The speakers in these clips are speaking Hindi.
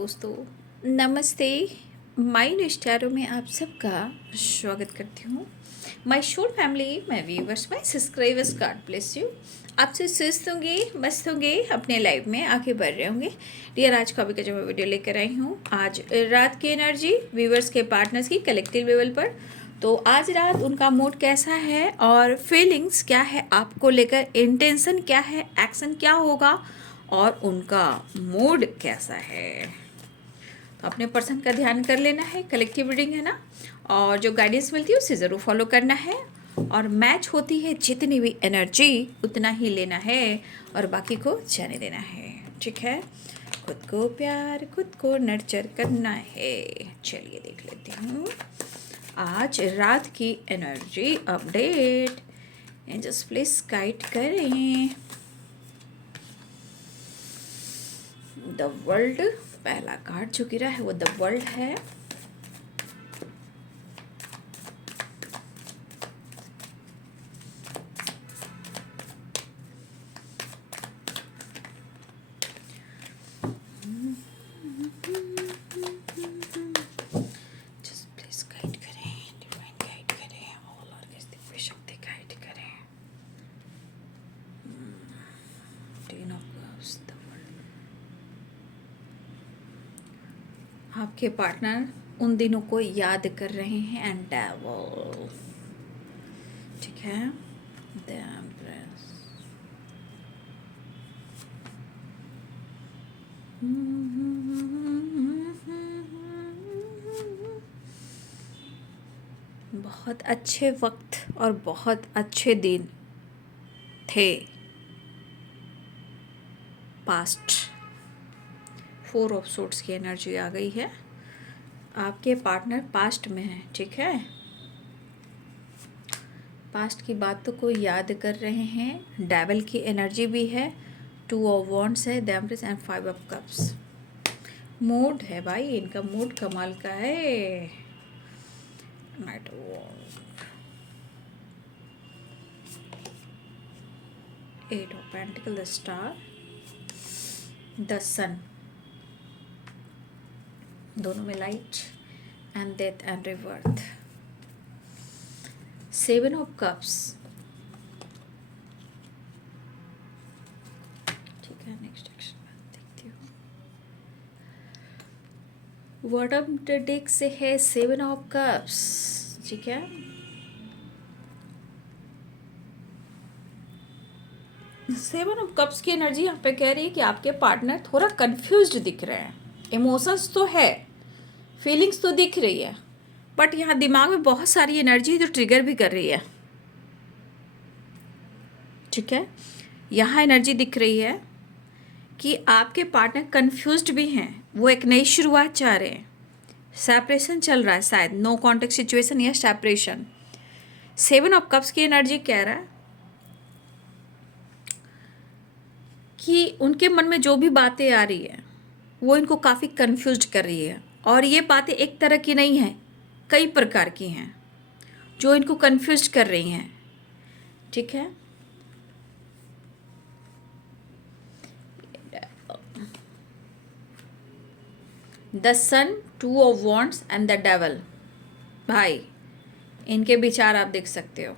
दोस्तों, नमस्ते। माइंड स्टारों में आप सबका स्वागत करती हूँ। माय शोर family, my viewers, my subscribers, God bless you. आपसे स्वस्थ होंगे, मस्त होंगे, अपने लाइफ में आगे बढ़ रहे होंगे। डियर, आज का का जो मैं वीडियो लेकर आई हूँ, आज रात की एनर्जी व्यूवर्स के पार्टनर्स की कलेक्टिव लेवल पर। तो आज रात उनका मूड कैसा है और फीलिंग्स क्या है आपको लेकर, इंटेंशन क्या है, एक्शन क्या होगा और उनका मूड कैसा है। तो अपने पर्सन का ध्यान कर लेना है, कलेक्टिव रीडिंग है ना, और जो गाइडेंस मिलती है उसे ज़रूर फॉलो करना है। और मैच होती है जितनी भी एनर्जी उतना ही लेना है और बाकी को जाने देना है, ठीक है। खुद को प्यार, खुद को नर्चर करना है। चलिए देख लेती हूँ आज रात की energy update. Just please guide करें। द वर्ल्ड, पहला कार्ड जो गिरा है वो द वर्ल्ड है। जस्ट प्लीज गाइड करें, डिवाइन गाइड करें, ऑल ऑर्गन्स दिव्य शक्ति गाइड करें। Ten of cups, the world. आपके पार्टनर उन दिनों को याद कर रहे हैं एंड डेविल, ठीक है। द एम्प्रेस, बहुत अच्छे वक्त और बहुत अच्छे दिन थे पास्ट। 4 ऑफ सोर्ड्स की एनर्जी आ गई है। आपके पार्टनर पास्ट में है, ठीक है। पास्ट की बातों को याद कर रहे हैं। डेविल की एनर्जी भी है, 2 ऑफ वॉन्ड्स है, the empress and 5 of cups. Mood है भाई, इनका मूड कमाल का है। Night walk, 8 of pentacle, the star, the sun, दोनों में light and death and rebirth, 7 of cups, ठीक है। नेक्स्ट एक्शन देखती हूँ। बॉटम द डेक से है 7 ऑफ कप्स, ठीक है। सेवन ऑफ कप्स की एनर्जी यहाँ पे कह रही है कि आपके पार्टनर थोड़ा कंफ्यूज्ड दिख रहे हैं। इमोशंस तो है, फीलिंग्स तो दिख रही है, बट यहाँ दिमाग में बहुत सारी एनर्जी जो ट्रिगर भी कर रही है, ठीक है। यहाँ एनर्जी दिख रही है कि आपके पार्टनर कंफ्यूज्ड भी हैं, वो एक नई शुरुआत चाह रहे हैं। सेपरेशन चल रहा है शायद, नो कॉन्टेक्ट सिचुएशन या सेपरेशन। 7 ऑफ कप्स की एनर्जी कह रहा है कि उनके मन में जो भी बातें आ रही है वो इनको काफ़ी कंफ्यूज कर रही है, और ये बातें एक तरह की नहीं हैं, कई प्रकार की हैं जो इनको कंफ्यूज कर रही हैं, ठीक है। The sun, 2 of wands and the devil, भाई इनके विचार आप देख सकते हो।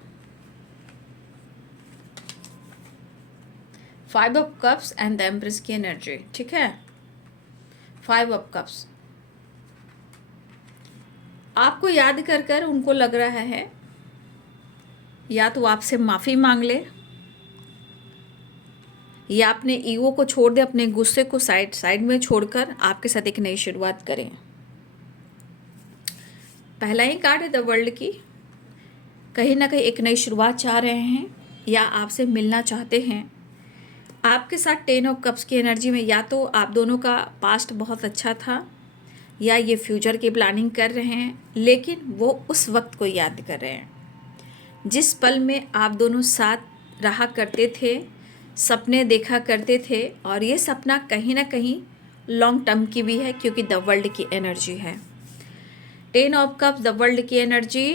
5 of cups and the empress की एनर्जी, ठीक है। 5 ऑफ कप्स आपको याद कर कर उनको लग रहा है या तो आपसे माफ़ी मांग ले, या अपने ईगो को छोड़ दे, अपने गुस्से को साइड में छोड़कर आपके साथ एक नई शुरुआत करें। पहला ही कार्ड है द वर्ल्ड की, कहीं ना कहीं एक नई शुरुआत चाह रहे हैं या आपसे मिलना चाहते हैं। आपके साथ 10 ऑफ कप्स की एनर्जी में या तो आप दोनों का पास्ट बहुत अच्छा था या ये फ्यूचर की प्लानिंग कर रहे हैं, लेकिन वो उस वक्त को याद कर रहे हैं जिस पल में आप दोनों साथ रहा करते थे, सपने देखा करते थे, और ये सपना कहीं ना कहीं लॉन्ग टर्म की भी है क्योंकि द वर्ल्ड की एनर्जी है। 10 ऑफ कप्स, द वर्ल्ड की एनर्जी,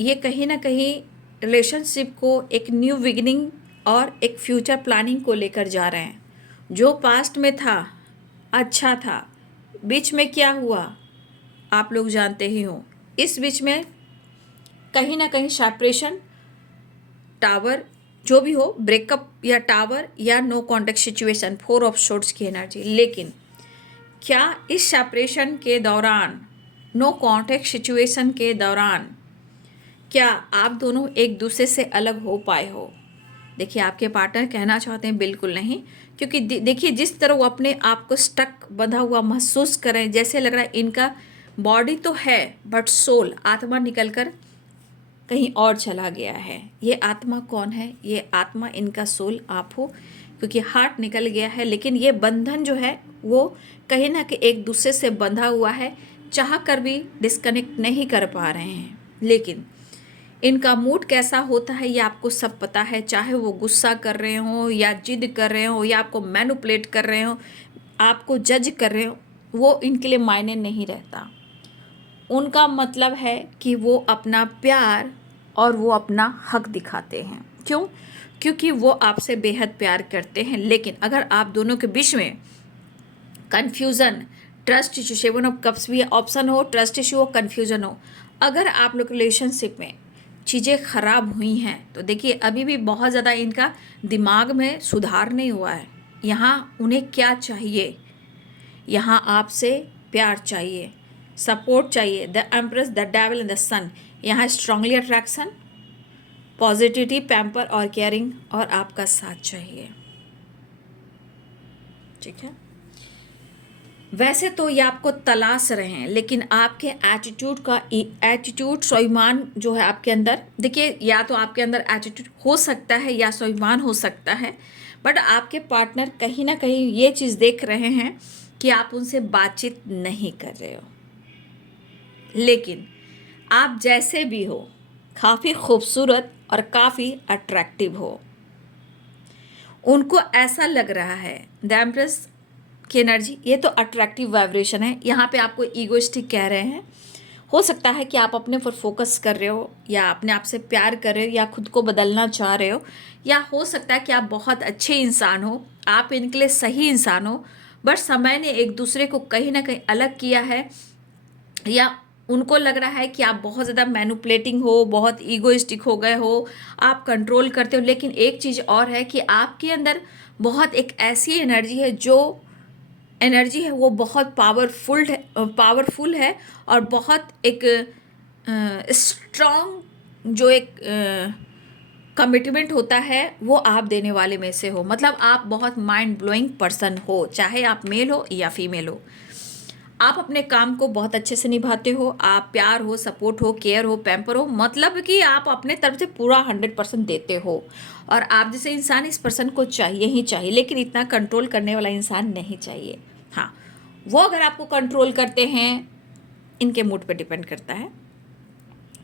ये कहीं ना कहीं रिलेशनशिप को एक न्यू बिगिनिंग और एक फ्यूचर प्लानिंग को लेकर जा रहे हैं। जो पास्ट में था, अच्छा था, बीच में क्या हुआ आप लोग जानते ही हो। इस बीच में कहीं ना कहीं सेपरेशन, टावर, जो भी हो, ब्रेकअप या टावर या no contact situation, 4 of swords की एनर्जी। लेकिन क्या इस सेपरेशन के दौरान, नो कॉन्टेक्ट सिचुएशन के दौरान, क्या आप दोनों एक दूसरे से अलग हो पाए हो? देखिए, आपके पार्टनर कहना चाहते हैं बिल्कुल नहीं, क्योंकि देखिए जिस तरह वो अपने आप को स्टक, बंधा हुआ महसूस कर रहे हैं, जैसे लग रहा है इनका बॉडी तो है बट सोल, आत्मा निकलकर कहीं और चला गया है। ये आत्मा कौन है? ये आत्मा, इनका सोल आप हो, क्योंकि हार्ट निकल गया है। लेकिन ये बंधन जो है वो कहीं ना कहीं एक दूसरे से बंधा हुआ है, चाह कर भी डिस्कनेक्ट नहीं कर पा रहे हैं। लेकिन इनका मूड कैसा होता है ये आपको सब पता है, चाहे वो गुस्सा कर रहे हो या जिद कर रहे हो या आपको मैनिपुलेट कर रहे हो, आपको जज कर रहे हो, वो इनके लिए मायने नहीं रहता। उनका मतलब है कि वो अपना प्यार और वो अपना हक दिखाते हैं। क्यों? क्योंकि वो आपसे बेहद प्यार करते हैं। लेकिन अगर आप दोनों के बीच में confusion, trust issue, 7 of cups भी ऑप्शन हो, ट्रस्ट इशू हो, कन्फ्यूज़न हो, अगर आप लोग रिलेशनशिप में चीज़ें ख़राब हुई हैं तो देखिए अभी भी बहुत ज़्यादा इनका दिमाग में सुधार नहीं हुआ है। यहाँ उन्हें क्या चाहिए? यहाँ आपसे प्यार चाहिए, सपोर्ट चाहिए, the empress, the devil and the sun. यहाँ स्ट्रांगली अट्रैक्शन, पॉजिटिविटी, पैम्पर और केयरिंग, और आपका साथ चाहिए। ठीक है, वैसे तो ये आपको तलाश रहे हैं, लेकिन आपके एटीट्यूड स्वाभिमान जो है आपके अंदर, देखिए या तो आपके अंदर एटीट्यूड हो सकता है या स्वाभिमान हो सकता है, बट आपके पार्टनर कहीं ना कहीं ये चीज़ देख रहे हैं कि आप उनसे बातचीत नहीं कर रहे हो। लेकिन आप जैसे भी हो काफ़ी खूबसूरत और काफ़ी अट्रैक्टिव हो। उनको ऐसा लग रहा है, द एम्प्रेस की एनर्जी, ये तो अट्रैक्टिव वाइब्रेशन है। यहाँ पे आपको ईगोइस्टिक कह रहे हैं। हो सकता है कि आप अपने पर फोकस कर रहे हो, या अपने आप से प्यार कर रहे हो, या खुद को बदलना चाह रहे हो, या हो सकता है कि आप बहुत अच्छे इंसान हो, आप इनके लिए सही इंसान हो, बट समय ने एक दूसरे को कहीं ना कहीं अलग किया है, या उनको लग रहा है कि आप बहुत ज़्यादा मैनिपुलेटिंग हो, बहुत ईगोइस्टिक हो गए हो, आप कंट्रोल करते हो। लेकिन एक चीज़ और है कि आपके अंदर बहुत एक ऐसी एनर्जी है वो बहुत पावरफुल है, और बहुत एक स्ट्रॉन्ग जो एक कमिटमेंट होता है वो आप देने वाले में से हो। मतलब आप बहुत माइंड ब्लोइंग पर्सन हो, चाहे आप मेल हो या फीमेल हो। आप अपने काम को बहुत अच्छे से निभाते हो, आप प्यार हो, सपोर्ट हो, केयर हो, पैम्पर हो, मतलब कि आप अपने तरफ से पूरा 100% देते हो। और आप जैसे इंसान इस पर्सन को चाहिए ही चाहिए, लेकिन इतना कंट्रोल करने वाला इंसान नहीं चाहिए। हाँ, वो अगर आपको कंट्रोल करते हैं, इनके मूड पे डिपेंड करता है,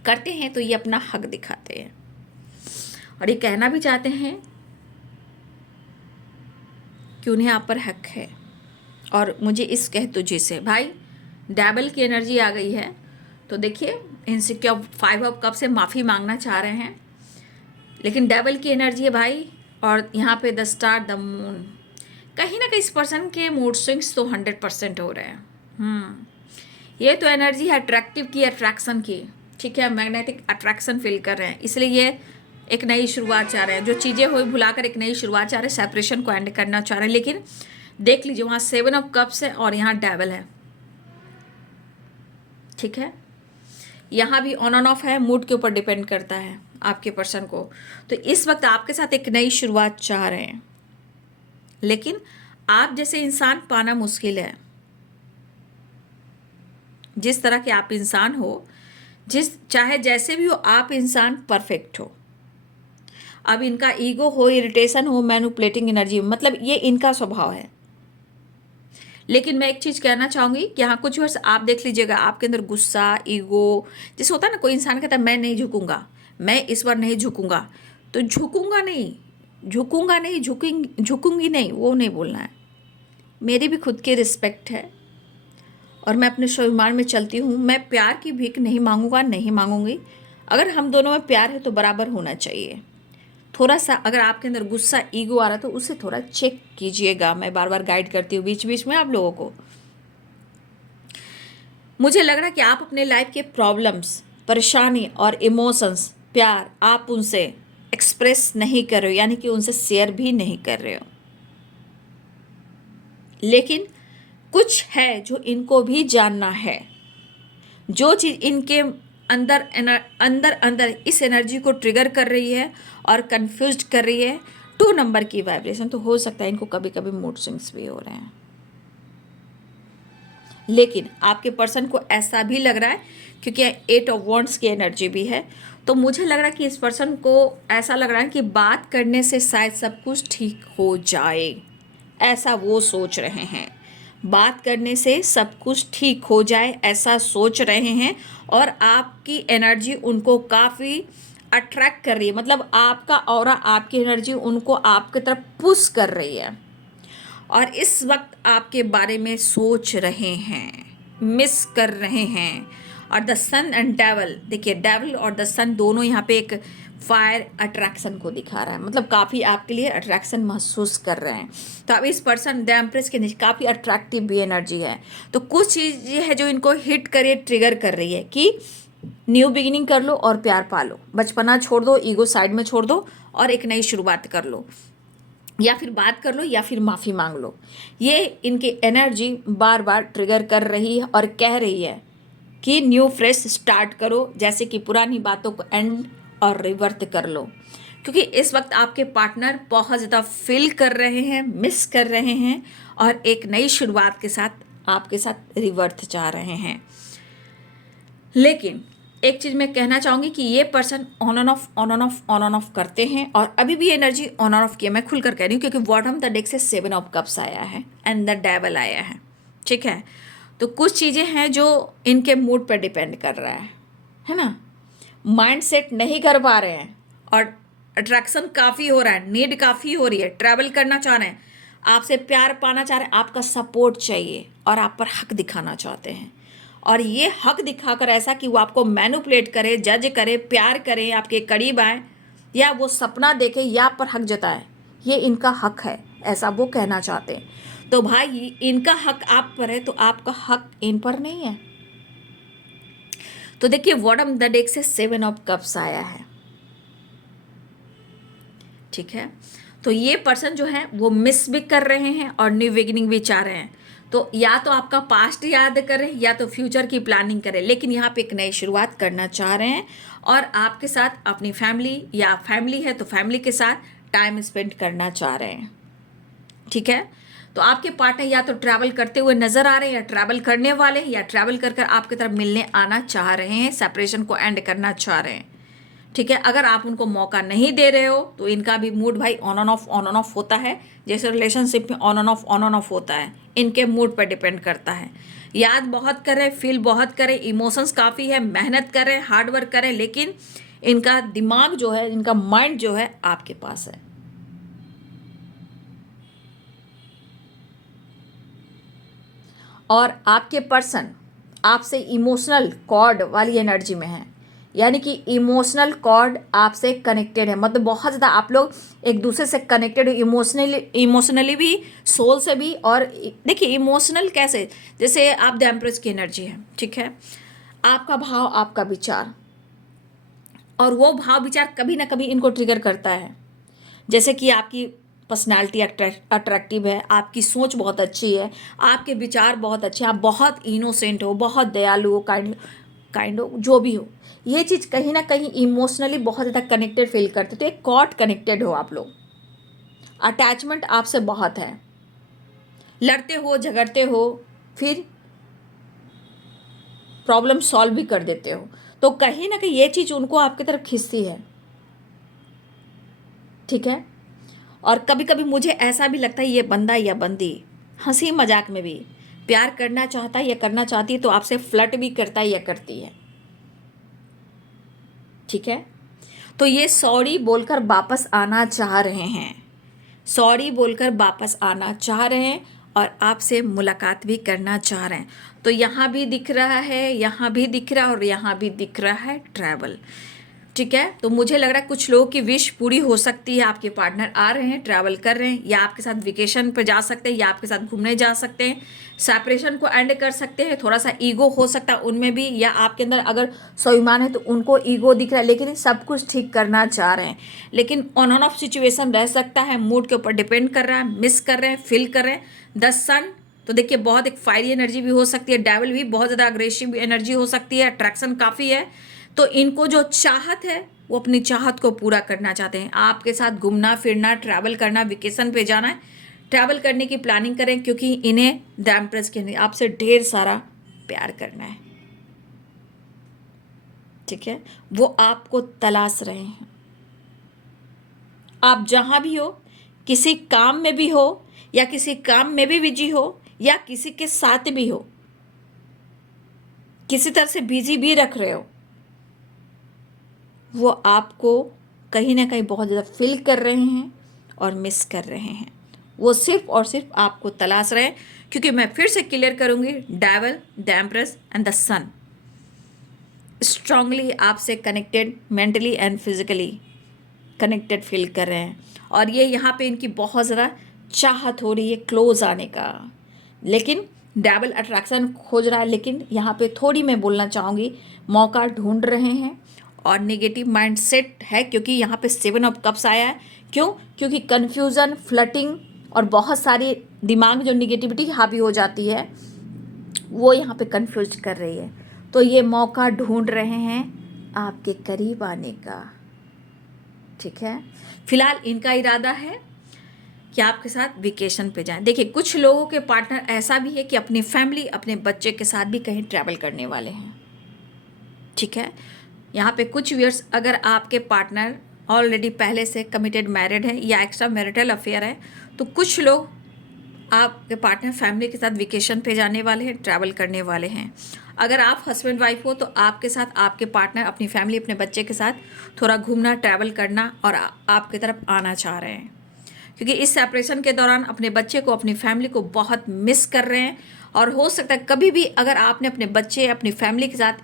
करते हैं तो ये अपना हक दिखाते हैं, और ये कहना भी चाहते हैं कि उन्हें आप पर हक है, और मुझे इस कह तुझे से। भाई डेविल की एनर्जी आ गई है, तो देखिए इनसिक्योर 5 ऑफ कप से माफ़ी मांगना चाह रहे हैं, लेकिन डेविल की एनर्जी है भाई। और यहाँ पे द स्टार, द मून, कहीं ना कहीं इस पर्सन के मूड स्विंग्स तो 100% हो रहे हैं। ये तो एनर्जी है अट्रैक्टिव की, अट्रैक्शन की। ठीक है, मैग्नेटिक अट्रैक्शन फील कर रहे हैं, इसलिए ये एक नई शुरुआत चाह रहे हैं। जो चीज़ें हुई भुलाकर एक नई शुरुआत चाह रहे हैं, सेपरेशन को एंड करना चाह रहे हैं। लेकिन देख लीजिए वहाँ 7 ऑफ कप्स है और यहाँ डेविल है। ठीक है, यहाँ भी ऑन एंड ऑफ है, मूड के ऊपर डिपेंड करता है आपके पर्सन को। तो इस वक्त आपके साथ एक नई शुरुआत चाह रहे हैं, लेकिन आप जैसे इंसान पाना मुश्किल है। जिस तरह के आप इंसान हो, चाहे जैसे भी हो, आप इंसान परफेक्ट हो। अब इनका ईगो हो, इरिटेशन हो, मैनिपुलेटिंग एनर्जी, मतलब ये इनका स्वभाव है। लेकिन मैं एक चीज़ कहना चाहूँगी कि यहाँ कुछ वर्ष आप देख लीजिएगा, आपके अंदर गुस्सा, ईगो, जैसे होता है ना, कोई इंसान कहता है मैं नहीं झुकूंगा, मैं इस बार नहीं झुकूंगा, तो झुकूंगी नहीं, वो नहीं बोलना है। मेरी भी खुद की रिस्पेक्ट है, और मैं अपने स्वाभिमान में चलती हूँ। मैं प्यार की भीख नहीं मांगूंगा, नहीं मांगूंगी। अगर हम दोनों में प्यार है तो बराबर होना चाहिए। थोड़ा सा अगर आपके अंदर गुस्सा, ईगो आ रहा है तो उसे थोड़ा चेक कीजिएगा। मैं बार बार गाइड करती हूँ बीच बीच में आप लोगों को। मुझे लग रहा है कि आप अपने लाइफ के प्रॉब्लम्स, परेशानी और इमोशंस, प्यार आप उनसे एक्सप्रेस नहीं कर रहे हो, यानी कि उनसे शेयर भी नहीं कर रहे हो। लेकिन कुछ है जो इनको भी जानना है। जो चीज़ इनके अंदर अंदर अंदर इस एनर्जी को ट्रिगर कर रही है और कंफ्यूज कर रही है 2 नंबर की वाइब्रेशन, तो हो सकता है इनको कभी कभी मूड स्विंग्स भी हो रहे हैं। लेकिन आपके पर्सन को ऐसा भी लग रहा है, क्योंकि 8 ऑफ वॉन्ड्स की एनर्जी भी है, तो मुझे लग रहा है कि इस पर्सन को ऐसा लग रहा है कि बात करने से शायद सब कुछ ठीक हो जाए, ऐसा वो सोच रहे हैं। बात करने से सब कुछ ठीक हो जाए ऐसा सोच रहे हैं, और आपकी एनर्जी उनको काफ़ी अट्रैक्ट कर रही है। मतलब आपका ऑरा, आपकी एनर्जी उनको आपकी तरफ पुश कर रही है, और इस वक्त आपके बारे में सोच रहे हैं, मिस कर रहे हैं। और द सन एंड डेवल, देखिए डेवल और द सन दोनों यहाँ पे एक फायर अट्रैक्शन को दिखा रहा है, मतलब काफ़ी आपके लिए अट्रैक्शन महसूस कर रहे हैं। तो अब इस पर्सन द एम्प्रेस के नीचे काफ़ी अट्रैक्टिव भी एनर्जी है। तो कुछ चीज़ ये है जो इनको हिट करिए, ट्रिगर कर रही है कि न्यू बिगिनिंग कर लो और प्यार पालो, बचपना छोड़ दो, ईगो साइड में छोड़ दो और एक नई शुरुआत कर लो, या फिर बात कर लो, या फिर माफ़ी मांग लो। ये इनकी एनर्जी बार बार ट्रिगर कर रही है और कह रही है कि न्यू फ्रेश स्टार्ट करो, जैसे कि पुरानी बातों को एंड और रिवर्ट कर लो। क्योंकि इस वक्त आपके पार्टनर बहुत ज़्यादा फील कर रहे हैं, मिस कर रहे हैं, और एक नई शुरुआत के साथ आपके साथ रिवर्ट चाह रहे हैं। लेकिन एक चीज़ मैं कहना चाहूँगी कि ये person on end of on end of on end of करते हैं, और अभी भी एनर्जी ऑन एंड ऑफ की है। मैं खुलकर कह रही हूँ क्योंकि बॉटम द डेक से 7 ऑफ कप्स आया है एंड द डेवल आया है, ठीक है। तो कुछ चीज़ें हैं जो इनके मूड पर डिपेंड कर रहा है ना। माइंड सेट नहीं कर पा रहे हैं, और अट्रैक्शन काफ़ी हो रहा है, नीड काफ़ी हो रही है, ट्रैवल करना चाह रहे हैं, आपसे प्यार पाना चाह रहे हैं, आपका सपोर्ट चाहिए, और आप पर हक दिखाना चाहते हैं। और ये हक दिखाकर ऐसा कि वो आपको मैनिपुलेट करे, जज करे, प्यार करे, आपके करीब आए, या वो सपना देखे, या आप पर हक जताए, ये इनका हक है, ऐसा वो कहना चाहते हैं। तो भाई इनका हक आप पर है, तो आपका हक इन पर नहीं है। तो देखिए बॉटम द डेक से 7 ऑफ कप्स आया है, ठीक है। तो ये पर्सन जो है वो मिस भी कर रहे हैं और न्यू बिगिनिंग भी चाह रहे हैं। तो या तो आपका पास्ट याद करें, या तो फ्यूचर की प्लानिंग करें, लेकिन यहाँ पे एक नई शुरुआत करना चाह रहे हैं, और आपके साथ अपनी फैमिली, या फैमिली है तो फैमिली के साथ टाइम स्पेंड करना चाह रहे हैं, ठीक है। तो आपके पार्टनर या तो ट्रैवल करते हुए नजर आ रहे हैं, या ट्रैवल करने वाले हैं, या ट्रैवल कर कर आपकी तरफ मिलने आना चाह रहे हैं, सेपरेशन को एंड करना चाह रहे हैं, ठीक है। अगर आप उनको मौका नहीं दे रहे हो तो इनका भी मूड भाई ऑन एंड ऑफ होता है, जैसे रिलेशनशिप में ऑन एंड ऑफ होता है, इनके मूड पर डिपेंड करता है। याद बहुत करें, फील बहुत करें, इमोशंस काफ़ी है, मेहनत करें, हार्ड वर्क करें, लेकिन इनका दिमाग जो है, इनका माइंड जो है आपके पास है। और आपके पर्सन आपसे इमोशनल कॉर्ड वाली एनर्जी में है, यानी कि इमोशनल कॉर्ड आपसे कनेक्टेड है। मतलब बहुत ज़्यादा आप लोग एक दूसरे से कनेक्टेड हो, इमोशनली भी, सोल से भी। और देखिए इमोशनल कैसे, जैसे आप द एम्प्रेस की एनर्जी है, ठीक है। आपका भाव, आपका विचार, और वो भाव विचार कभी ना कभी इनको ट्रिगर करता है। जैसे कि आपकी पर्सनालिटी अट्रैक्टिव है, आपकी सोच बहुत अच्छी है, आपके विचार बहुत अच्छे हैं, आप बहुत इनोसेंट हो, बहुत दयालु हो, काइंड हो, जो भी हो, ये चीज़ कहीं ना कहीं इमोशनली बहुत ज़्यादा कनेक्टेड फील करते। तो एक कॉर्ड कनेक्टेड हो आप लोग, अटैचमेंट आपसे बहुत है, लड़ते हो, झगड़ते हो, फिर प्रॉब्लम सॉल्व भी कर देते हो। तो कहीं ना कहीं ये चीज़ उनको आपकी तरफ खींचती है, ठीक है। और कभी कभी मुझे ऐसा भी लगता है ये बंदा या बंदी हंसी मजाक में भी प्यार करना चाहता है या करना चाहती है, तो आपसे फ्लर्ट भी करता है या करती है, ठीक है। तो ये सॉरी बोलकर वापस आना चाह रहे हैं, सॉरी बोलकर वापस आना चाह रहे हैं, और आपसे मुलाकात भी करना चाह रहे हैं। तो यहाँ भी दिख रहा है, यहाँ भी दिख रहा है, और यहाँ भी दिख रहा है ट्रैवल। ठीक है। तो मुझे लग रहा है कुछ लोगों की विश पूरी हो सकती है। आपके पार्टनर आ रहे हैं, ट्रैवल कर रहे हैं, या आपके साथ वेकेशन पर जा सकते हैं, या आपके साथ घूमने जा सकते हैं, सेपरेशन को एंड कर सकते हैं। थोड़ा सा ईगो हो सकता है उनमें भी, या आपके अंदर अगर स्वाभिमान है तो उनको ईगो दिख रहा है, लेकिन सब कुछ ठीक करना चाह रहे हैं। लेकिन ऑन ऑफ सिचुएशन रह सकता है, मूड के ऊपर डिपेंड कर रहा है, मिस कर रहे हैं, फील कर रहे हैं। द सन तो देखिए बहुत एक फायरी एनर्जी भी हो सकती है, डेविल भी बहुत ज़्यादा अग्रेसिव एनर्जी हो सकती है, अट्रैक्शन काफ़ी है। तो इनको जो चाहत है वो अपनी चाहत को पूरा करना चाहते हैं। आपके साथ घूमना फिरना, ट्रैवल करना, वेकेशन पे जाना है, ट्रैवल करने की प्लानिंग करें, क्योंकि इन्हें द एम्प्रेस के अंदर आपसे ढेर सारा प्यार करना है। ठीक है, वो आपको तलाश रहे हैं। आप जहां भी हो, किसी काम में भी हो, या किसी काम में भी बिजी हो, या किसी के साथ भी हो, किसी तरह से बिजी भी रख रहे हो, वो आपको कहीं ना कहीं बहुत ज़्यादा फील कर रहे हैं और मिस कर रहे हैं। वो सिर्फ और सिर्फ आपको तलाश रहे हैं, क्योंकि मैं फिर से क्लियर करूंगी, devil, the empress and the sun strongly आपसे connected, mentally and physically connected feel कर रहे हैं। और ये यहाँ पे इनकी बहुत ज़्यादा चाहत हो रही है क्लोज आने का। लेकिन डेविल अट्रैक्शन खोज रहा है, लेकिन यहाँ पे थोड़ी मैं बोलना चाहूँगी, मौका ढूंढ रहे हैं और नेगेटिव माइंडसेट है, क्योंकि यहाँ पे 7 ऑफ कप्स आया है। क्यों? क्योंकि कन्फ्यूज़न, फ्लटिंग और बहुत सारी दिमाग जो निगेटिविटी हावी हो जाती है वो यहाँ पे कन्फ्यूज कर रही है। तो ये मौका ढूंढ रहे हैं आपके करीब आने का। ठीक है, फिलहाल इनका इरादा है कि आपके साथ वेकेशन पे जाएं। देखिए कुछ लोगों के पार्टनर ऐसा भी है कि अपनी फैमिली, अपने बच्चे के साथ भी कहीं ट्रैवल करने वाले हैं। ठीक है, यहाँ पे कुछ व्यूअर्स, अगर आपके पार्टनर ऑलरेडी पहले से कमिटेड मैरिड है या एक्स्ट्रा मैरिटल अफेयर है, तो कुछ लोग आपके पार्टनर फैमिली के साथ वेकेशन पे जाने वाले हैं, ट्रैवल करने वाले हैं। अगर आप हस्बैंड वाइफ हो तो आपके साथ आपके पार्टनर अपनी फैमिली, अपने बच्चे के साथ थोड़ा घूमना, ट्रैवल करना और आपकी तरफ आना चाह रहे हैं, क्योंकि इस सेपरेशन के दौरान अपने बच्चे को, अपनी फैमिली को बहुत मिस कर रहे हैं। और हो सकता है कभी भी अगर आपने अपने बच्चे, अपनी फैमिली के साथ,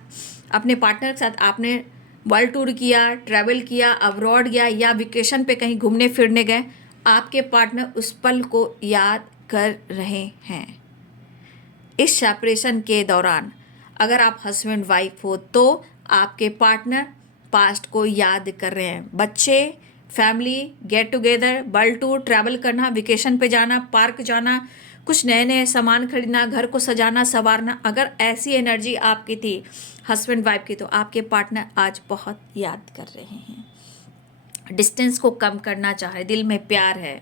अपने पार्टनर के साथ आपने वर्ल्ड टूर किया, ट्रैवल किया, अब्रॉड गया, या वेकेशन पे कहीं घूमने फिरने गए, आपके पार्टनर उस पल को याद कर रहे हैं। इस सेपरेशन के दौरान अगर आप हस्बैंड वाइफ हो तो आपके पार्टनर पास्ट को याद कर रहे हैं। बच्चे, family, get together, world tour, travel करना, वेकेशन पे जाना, पार्क जाना, कुछ नए नए सामान खरीदना, घर को सजाना संवारना, अगर ऐसी एनर्जी आपकी थी हस्बैंड वाइफ की, तो आपके पार्टनर आज बहुत याद कर रहे हैं। डिस्टेंस को कम करना चाह रहे, दिल में प्यार है।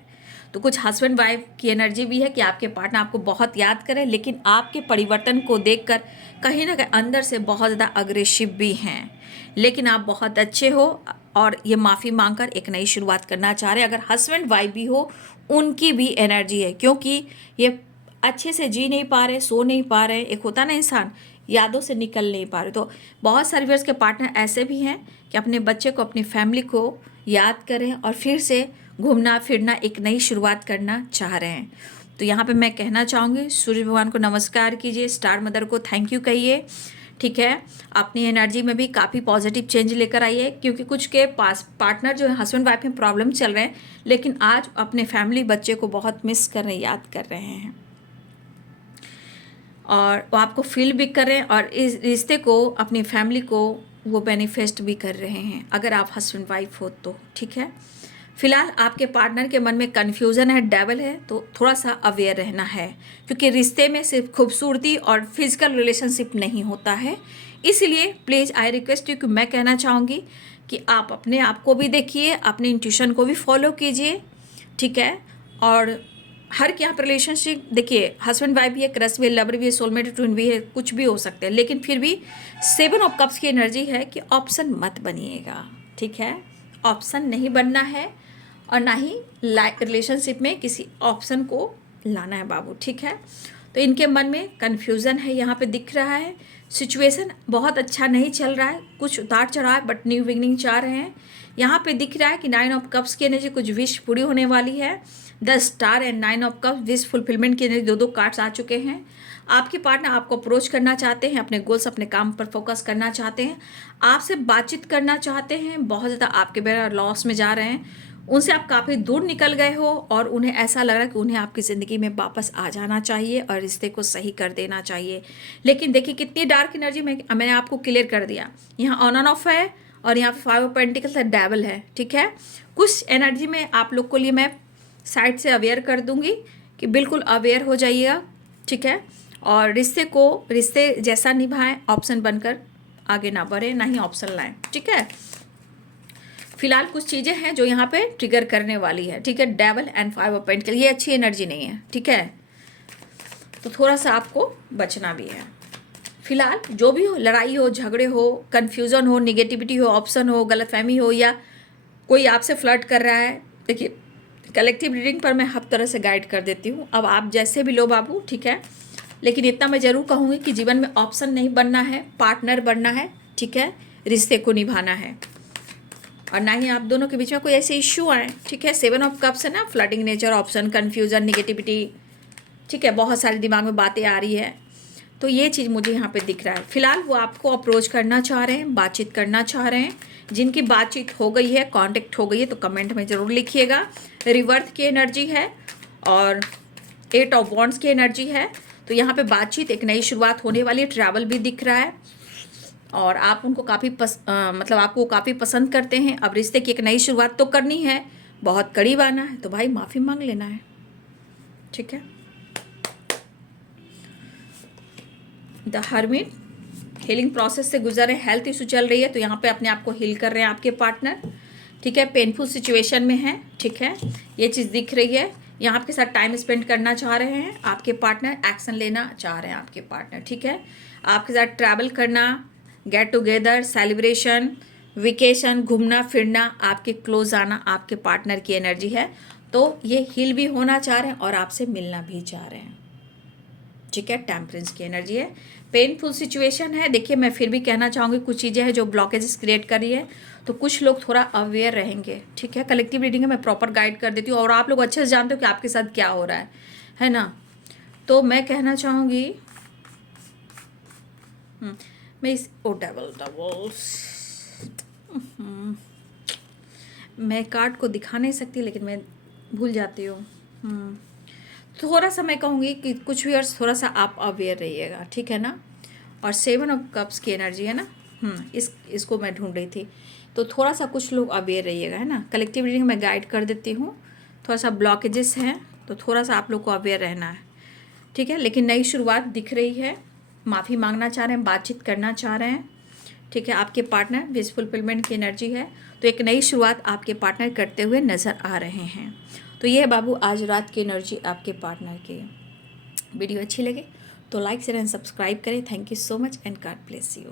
तो कुछ हस्बैंड वाइफ की एनर्जी भी है कि आपके पार्टनर आपको बहुत याद करे, लेकिन आपके परिवर्तन को देखकर कहीं ना कहीं अंदर से बहुत ज़्यादा अग्रेसिव भी हैं। लेकिन आप बहुत अच्छे हो और ये माफ़ी मांगकर एक नई शुरुआत करना चाह रहे हैं। अगर हस्बैंड वाइफ भी हो, उनकी भी एनर्जी है, क्योंकि ये अच्छे से जी नहीं पा रहे, सो नहीं पा रहे। एक होता ना इंसान यादों से निकल नहीं पा रहे। तो बहुत सारे व्यूअर्स के पार्टनर ऐसे भी हैं कि अपने बच्चे को, अपनी फैमिली को याद करें और फिर से घूमना फिरना, एक नई शुरुआत करना चाह रहे हैं। तो यहाँ पे मैं कहना चाहूँगी, सूर्य भगवान को नमस्कार कीजिए, स्टार मदर को थैंक यू कहिए। ठीक है, अपनी एनर्जी में भी काफ़ी पॉजिटिव चेंज लेकर आइए, क्योंकि कुछ के पास पार्टनर जो है हस्बैंड वाइफ में प्रॉब्लम चल रहे हैं, लेकिन आज अपने फैमिली, बच्चे को बहुत मिस कर रहे हैं, याद कर रहे हैं, और वो आपको फील भी कर रहे हैं, और इस रिश्ते को, अपनी फैमिली को वो मैनिफेस्ट भी कर रहे हैं, अगर आप हस्बैंड वाइफ हो तो। ठीक है, फिलहाल आपके पार्टनर के मन में कन्फ्यूज़न है, डेविल है, तो थोड़ा सा अवेयर रहना है, क्योंकि रिश्ते में सिर्फ खूबसूरती और फिजिकल रिलेशनशिप नहीं होता है। इसलिए प्लीज़ आई रिक्वेस्ट यू कि मैं कहना चाहूँगी कि आप अपने आप को भी देखिए, अपने इंट्यूशन को भी फॉलो कीजिए। ठीक है, और हर क्या रिलेशनशिप, देखिए हस्बैंड वाइफ भी है, क्रश भी है, लवर भी है, सोलमेट ट्विन भी है, कुछ भी हो सकते हैं, लेकिन फिर भी 7 ऑफ कप्स की एनर्जी है कि ऑप्शन मत बनिएगा। ठीक है, ऑप्शन नहीं बनना है, और ना ही रिलेशनशिप में किसी ऑप्शन को लाना है बाबू। ठीक है, तो इनके मन में कन्फ्यूज़न है, यहाँ पे दिख रहा है। सिचुएशन बहुत अच्छा नहीं चल रहा है, कुछ उतार चढ़ाव, बट न्यू बिगनिंग चाह रहे हैं। यहाँ पे दिख रहा है कि 9 ऑफ कप्स की एनर्जी, कुछ विश पूरी होने वाली है। The star and 9 of cups, wish fulfilment के दो दो कार्ड्स आ चुके हैं। आपके पार्टनर आपको अप्रोच करना चाहते हैं, अपने गोल्स अपने काम पर फोकस करना चाहते हैं, आपसे बातचीत करना चाहते हैं, बहुत ज़्यादा आपके बेरा लॉस में जा रहे हैं, उनसे आप काफ़ी दूर निकल गए हो और उन्हें ऐसा लग रहा है कि उन्हें आपकी ज़िंदगी में वापस आ जाना चाहिए और रिश्ते को सही कर देना चाहिए। लेकिन देखिए कितनी डार्क एनर्जी मैंने आपको क्लियर कर दिया। यहाँ ऑन एंड ऑफ है और यहाँ 5 ऑफ पेंटिकल्स है, डेविल है, ठीक है। कुछ एनर्जी में आप लोग को लिए मैं साइड से अवेयर कर दूंगी कि बिल्कुल अवेयर हो जाइएगा, ठीक है। और रिश्ते जैसा निभाएं, ऑप्शन बनकर आगे ना बढ़े, ना ही ऑप्शन लाएं, ठीक है। फिलहाल कुछ चीज़ें हैं जो यहाँ पे ट्रिगर करने वाली है, ठीक है। डेविल एंड 5 ऑफ पेंटिकल, ये अच्छी एनर्जी नहीं है, ठीक है। तो थोड़ा सा आपको बचना भी है। फिलहाल जो भी हो, लड़ाई हो, झगड़े हो, कन्फ्यूज़न हो, निगेटिविटी हो, ऑप्शन हो, गलतफहमी हो, या कोई आपसे फ्लर्ट कर रहा है, देखिए कलेक्टिव रीडिंग पर मैं हर तरह से गाइड कर देती हूँ। अब आप जैसे भी लो बाबू, ठीक है। लेकिन इतना मैं ज़रूर कहूँगी कि जीवन में ऑप्शन नहीं बनना है, पार्टनर बनना है, ठीक है। रिश्ते को निभाना है और ना ही आप दोनों के बीच में कोई ऐसे इश्यू आए, ठीक है। 7 ऑफ कप्स है ना, flirting nature, option, confusion, negativity, ठीक है। बहुत सारे दिमाग में बातें आ रही है, तो ये चीज़ मुझे यहाँ पे दिख रहा है। फिलहाल वो आपको अप्रोच करना चाह रहे हैं, बातचीत करना चाह रहे हैं। जिनकी बातचीत हो गई है, कांटेक्ट हो गई है, तो कमेंट में ज़रूर लिखिएगा। रिवर्थ की एनर्जी है और 8 ऑफ वॉन्ड्स की एनर्जी है, तो यहाँ पे बातचीत, एक नई शुरुआत होने वाली है। ट्रैवल भी दिख रहा है और आप उनको काफ़ी मतलब आपको काफ़ी पसंद करते हैं। अब रिश्ते की एक नई शुरुआत तो करनी है, बहुत करीब आना है, तो भाई माफ़ी मांग लेना है, ठीक है। द हर्मिट, हीलिंग प्रोसेस से गुजर रहे, हेल्थ इशू चल रही है, तो यहाँ पे अपने आप को हील कर रहे हैं आपके पार्टनर, ठीक है। पेनफुल सिचुएशन में है, ठीक है, ये चीज़ दिख रही है। यहाँ आपके साथ टाइम स्पेंड करना चाह रहे हैं आपके पार्टनर, एक्शन लेना चाह रहे हैं आपके पार्टनर, ठीक है। आपके साथ ट्रैवल करना, गेट टुगेदर, सेलिब्रेशन, वेकेशन, घूमना फिरना, आपके क्लोज आना आपके पार्टनर की एनर्जी है। तो ये हील भी होना चाह रहे हैं और आपसे मिलना भी चाह रहे हैं, ठीक है। टेम्परेंस की एनर्जी है। पेनफुल सिचुएशन है, देखिए मैं फिर भी कहना चाहूँगी कुछ चीज़ें हैं जो ब्लॉकेजेस क्रिएट कर रही है, तो कुछ लोग थोड़ा अवेयर रहेंगे, ठीक है। कलेक्टिव रीडिंग है, मैं प्रॉपर गाइड कर देती हूँ और आप लोग अच्छे से जानते हो कि आपके साथ क्या हो रहा है ना। तो मैं कहना चाहूँगी मैं इस मैं कार्ड को दिखा नहीं सकती, लेकिन मैं भूल जाती हूँ। थोड़ा सा मैं कहूँगी कि कुछ व्यूअर्स थोड़ा सा आप अवेयर रहिएगा, ठीक है ना। और 7 ऑफ कप्स की एनर्जी है ना, इसको मैं ढूंढ रही थी, तो थोड़ा सा कुछ लोग अवेयर रहिएगा, है ना। कलेक्टिव रीडिंग मैं गाइड कर देती हूँ, थोड़ा सा ब्लॉकेजेस हैं, तो थोड़ा सा आप लोग को अवेयर रहना है, ठीक है। लेकिन नई शुरुआत दिख रही है, माफ़ी मांगना चाह रहे हैं, बातचीत करना चाह रहे हैं, ठीक है। आपके पार्टनर विश फुलफिलमेंट की एनर्जी है, तो एक नई शुरुआत आपके पार्टनर करते हुए नज़र आ रहे हैं। तो ये है बाबू आज रात की एनर्जी आपके पार्टनर की। वीडियो अच्छी लगे तो लाइक शेयर एंड सब्सक्राइब करें। Thank you so much and God bless you.